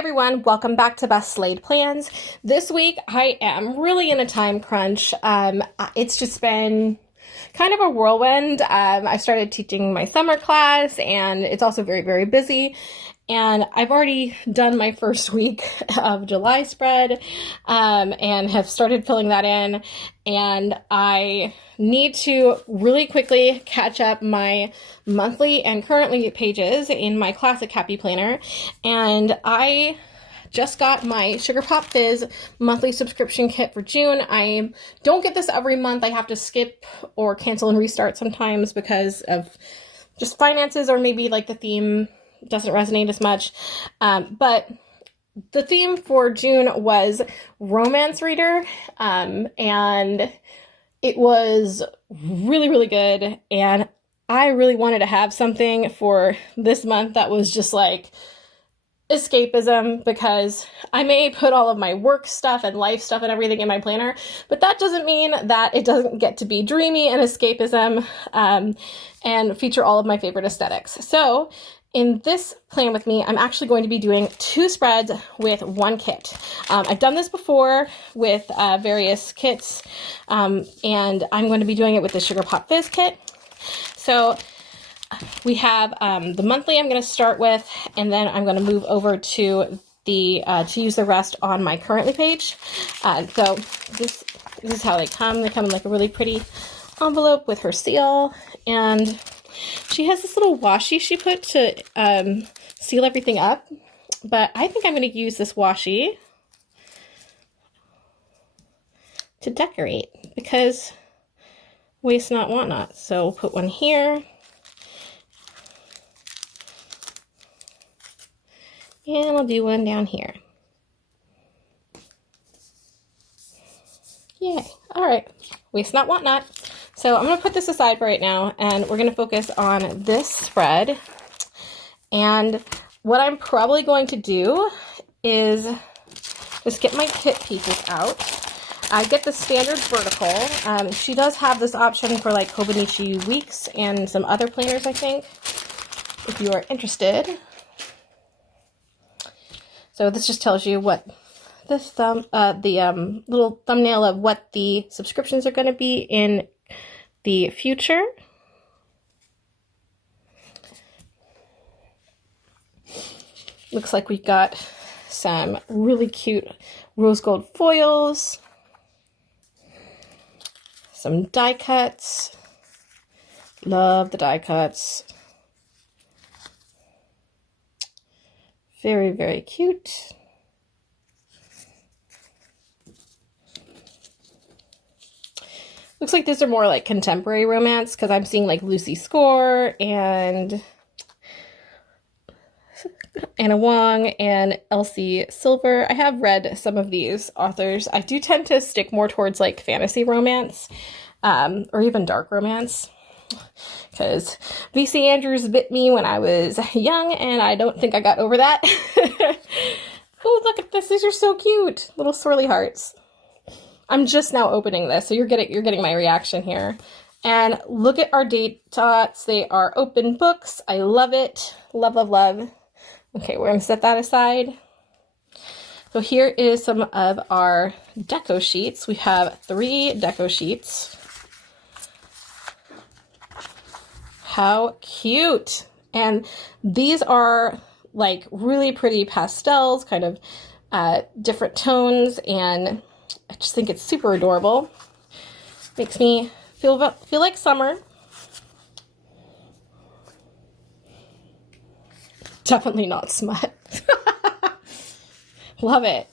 everyone, welcome back to Best Laid Plans. This week I am really in a time crunch. It's just been kind of a whirlwind. I started teaching my summer class and it's also very, very busy. And I've already done my first week of July spread and have started filling that in. And I need to really quickly catch up my monthly and currently pages in my classic happy planner. And I just got my Sugar Pop Fizz monthly subscription kit for June. I don't get this every month. I have to skip or cancel and restart sometimes because of just finances, or maybe like the theme doesn't resonate as much. But the theme for June was romance reader. And it was really, really good. And I really wanted to have something for this month that was just like escapism, because I may put all of my work stuff and life stuff and everything in my planner, but that doesn't mean that it doesn't get to be dreamy and escapism and feature all of my favorite aesthetics. So in this plan with me, I'm actually going to be doing 2 spreads with 1 kit. I've done this before with various kits, and I'm going to be doing it with the Sugar Pop Fizz kit. So we have the monthly I'm going to start with, and then I'm going to move over to the to use the rest on my currently page. So this is how they come. They come in like a really pretty envelope with her seal, and she has this little washi she put to seal everything up, but I think I'm going to use this washi to decorate because waste not, want not. So we'll put one here, and I'll do one down here. Yay. All right. Waste not, want not. So I'm going to put this aside for right now, and we're going to focus on this spread. And what I'm probably going to do is just get my kit pieces out. I get the standard vertical. She does have this option for like Hobonichi weeks and some other planners, I think, if you are interested. So this just tells you what this little thumbnail of what the subscriptions are going to be in the future. Looks like we got some really cute rose gold foils, some die cuts. Love the die cuts. Very, very cute. Looks like these are more like contemporary romance, because I'm seeing like Lucy Score and Anna Wong and Elsie Silver. I have read some of these authors. I do tend to stick more towards like fantasy romance or even dark romance, because V.C. Andrews bit me when I was young, and I don't think I got over that. Oh, look at this. These are so cute. Little swirly hearts. I'm just now opening this, so you're getting my reaction here. And look at our date dots. They are open books. I love it. Love, love, love. Okay, we're going to set that aside. So here is some of our deco sheets. We have 3 deco sheets. How cute. And these are like really pretty pastels, kind of different tones, and I just think it's super adorable. Makes me feel like summer. Definitely not smut. Love it.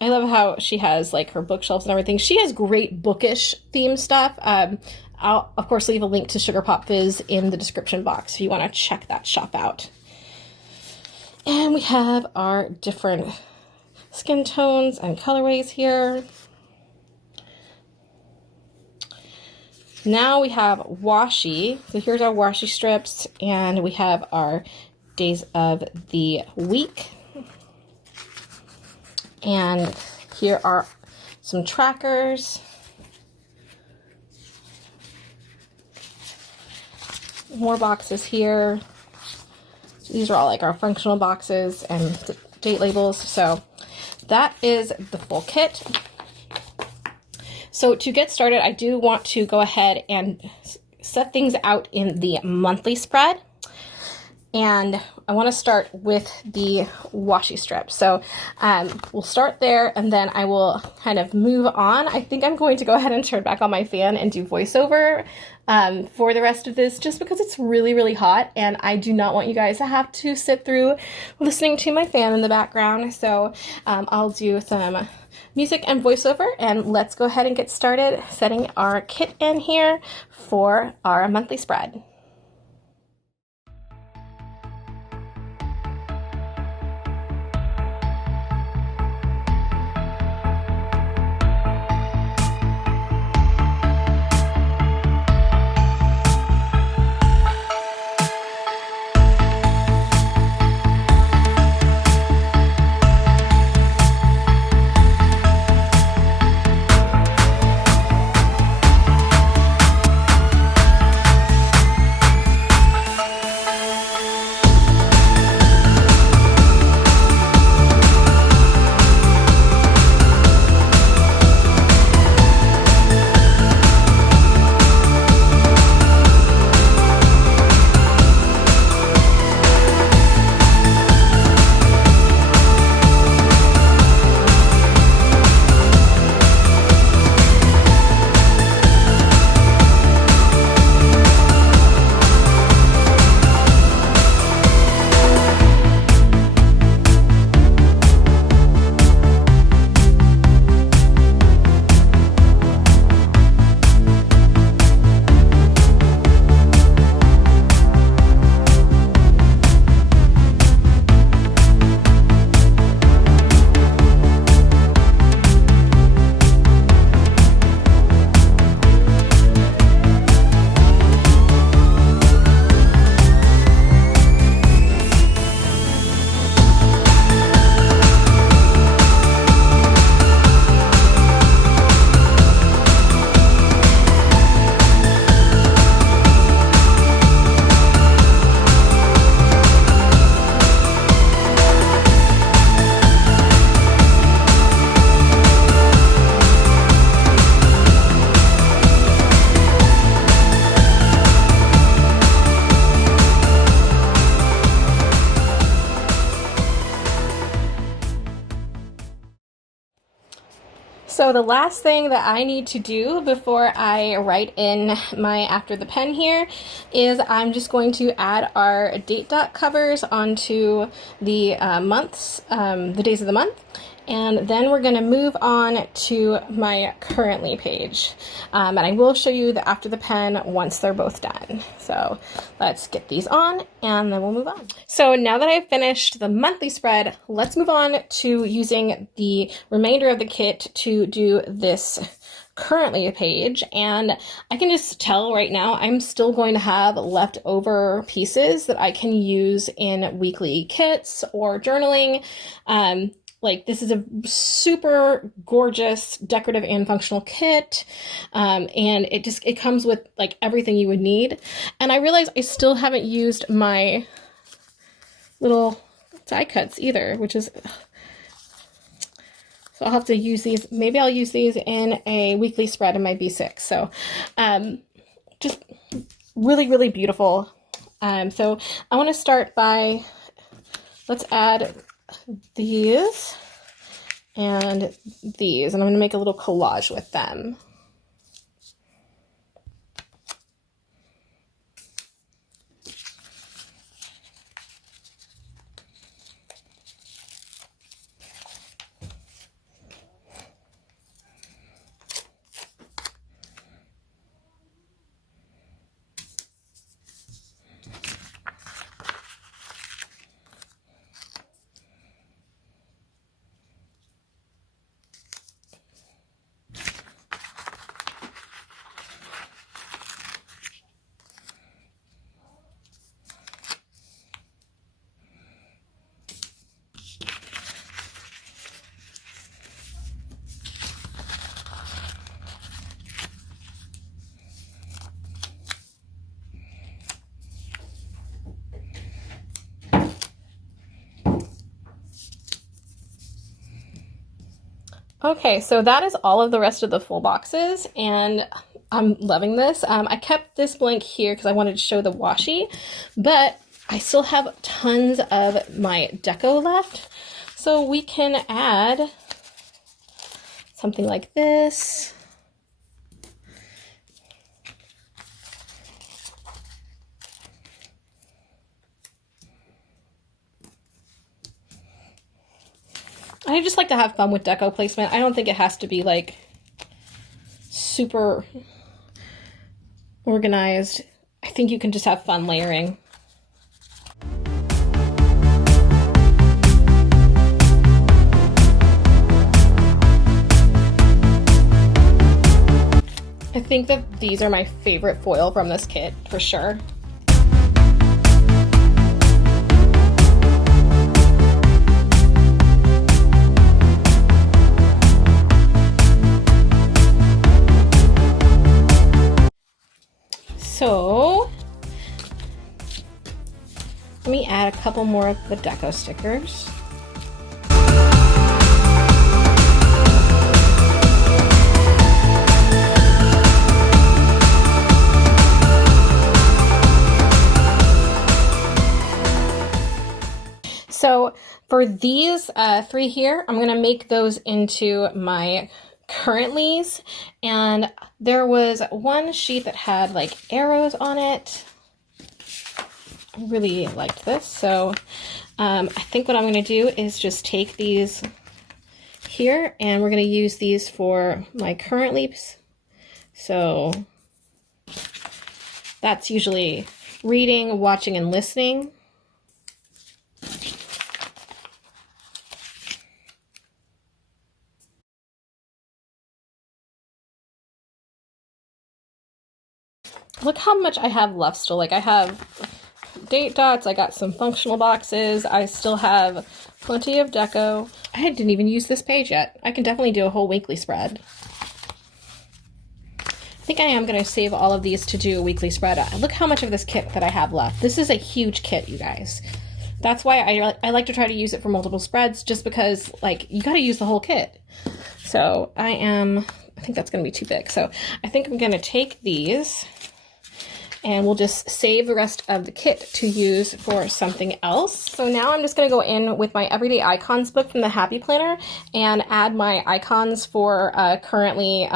I love how she has like her bookshelves and everything. She has great bookish theme stuff. I'll of course leave a link to Sugar Pop Fizz in the description box if you want to check that shop out. And we have our different skin tones and colorways here. Now we have washi. So here's our washi strips, and we have our days of the week. And here are some trackers. More boxes here. These are all like our functional boxes, and date labels. So that is the full kit. So to get started, I do want to go ahead and set things out in the monthly spread. And I want to start with the washi strip. So we'll start there, and then I will kind of move on. I think I'm going to go ahead and turn back on my fan and do voiceover for the rest of this, just because it's really, really hot, and I do not want you guys to have to sit through listening to my fan in the background. So I'll do some music and voiceover, and let's go ahead and get started setting our kit in here for our monthly spread. So the last thing that I need to do before I write in my after the pen here is I'm just going to add our date dot covers onto the months, the days of the month. And then we're going to move on to my currently page. And I will show you the after the pen once they're both done. So let's get these on and then we'll move on. So now that I've finished the monthly spread, let's move on to using the remainder of the kit to do this currently page. And I can just tell right now I'm still going to have leftover pieces that I can use in weekly kits or journaling. Like this is a super gorgeous decorative and functional kit, and it comes with like everything you would need. And I realize I still haven't used my little die cuts either, which is, so I'll have to use these. Maybe I'll use these in a weekly spread in my B6. So just really, really beautiful. So I want to start by, let's add these and these, and I'm going to make a little collage with them. Okay, so that is all of the rest of the full boxes, and I'm loving this. I kept this blank here because I wanted to show the washi, but I still have tons of my deco left. So we can add something like this. I just like to have fun with deco placement. I don't think it has to be like super organized. I think you can just have fun layering. I think that these are my favorite foil from this kit for sure. So let me add a couple more of the deco stickers. So for these three here, I'm gonna make those into my currentlies, and there was one sheet that had like arrows on it. I really liked this, so I think what I'm gonna do is just take these here, and we're gonna use these for my currentlies. So that's usually reading, watching, and listening. Look how much I have left still. Like I have date dots, I got some functional boxes, I still have plenty of deco. I didn't even use this page yet. I can definitely do a whole weekly spread. I think I am going to save all of these to do a weekly spread. Look how much of this kit that I have left. This is a huge kit, you guys. That's why I like to try to use it for multiple spreads, just because like you got to use the whole kit. So I think that's going to be too big. So I think I'm going to take these, and we'll just save the rest of the kit to use for something else. So now I'm just gonna go in with my Everyday Icons book from the Happy Planner and add my icons for currently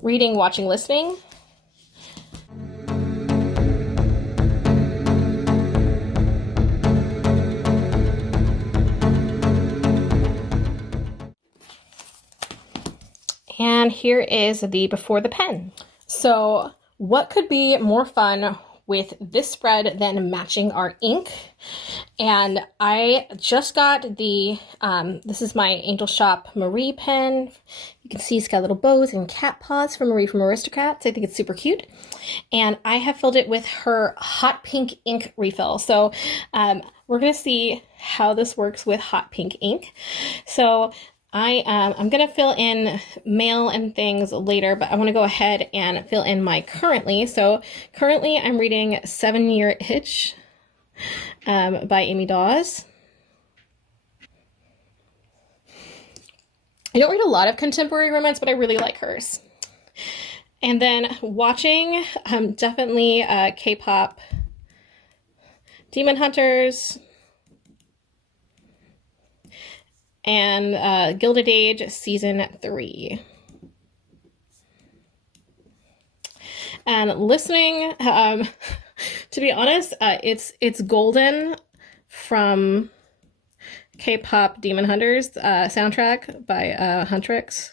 reading, watching, listening. And here is the Before the Pen. So what could be more fun with this spread than matching our ink? And I just got the, this is my Angel Shoppe Marie pen. You can see it's got little bows and cat paws from Marie from Aristocrats. I think it's super cute. And I have filled it with her hot pink ink refill. So we're gonna see how this works with hot pink ink. So I'm going to fill in mail and things later, but I want to go ahead and fill in my currently. So currently I'm reading 7 Year Itch by Amy Dawes. I don't read a lot of contemporary romance, but I really like hers. And then watching, definitely K-pop Demon Hunters, and Gilded Age Season 3. And listening, to be honest, it's Golden from K-pop Demon Hunters soundtrack by Huntrix.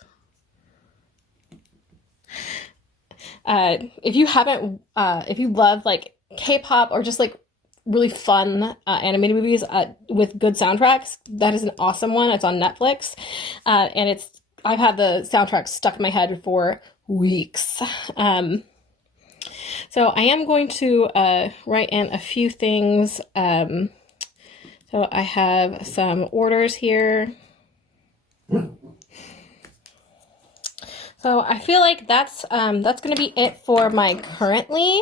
If you love like K-pop or just like really fun animated movies with good soundtracks, that is an awesome one. It's on Netflix, and I've had the soundtrack stuck in my head for weeks. So I am going to write in a few things. So I have some orders here. So I feel like that's going to be it for my currently.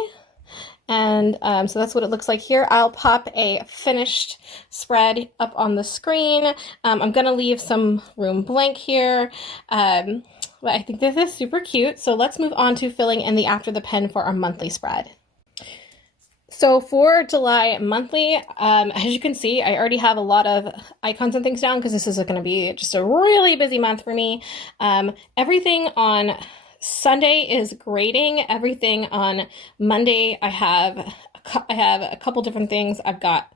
And so that's what it looks like here. I'll pop a finished spread up on the screen. I'm gonna leave some room blank here. But I think this is super cute. So let's move on to filling in the after the pen for our monthly spread. So for July monthly, as you can see, I already have a lot of icons and things down because this is going to be just a really busy month for me. Everything on Sunday is grading. Everything on Monday, I have a couple different things. I've got,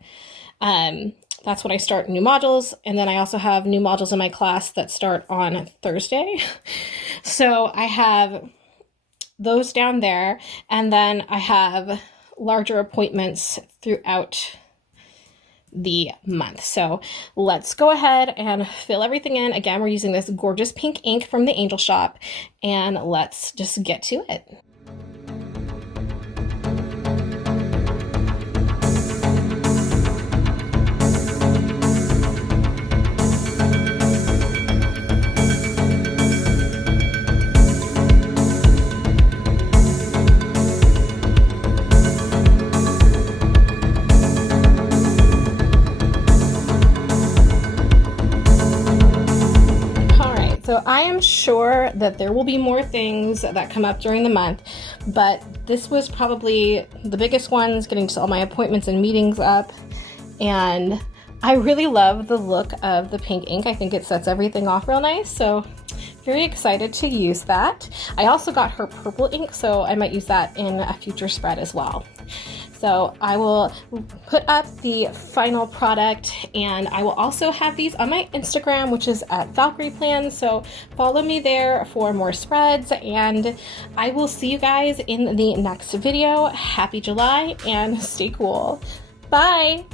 that's when I start new modules. And then I also have new modules in my class that start on Thursday. So I have those down there. And then I have larger appointments throughout the month. So let's go ahead and fill everything in. Again, we're using this gorgeous pink ink from the Angel Shoppe, and let's just get to it. So I am sure that there will be more things that come up during the month, but this was probably the biggest ones, getting all my appointments and meetings up. And I really love the look of the pink ink. I think it sets everything off real nice. So very excited to use that. I also got her purple ink, so I might use that in a future spread as well. So I will put up the final product, and I will also have these on my Instagram, which is at Valkyrie Plans. So follow me there for more spreads, and I will see you guys in the next video. Happy July and stay cool. Bye.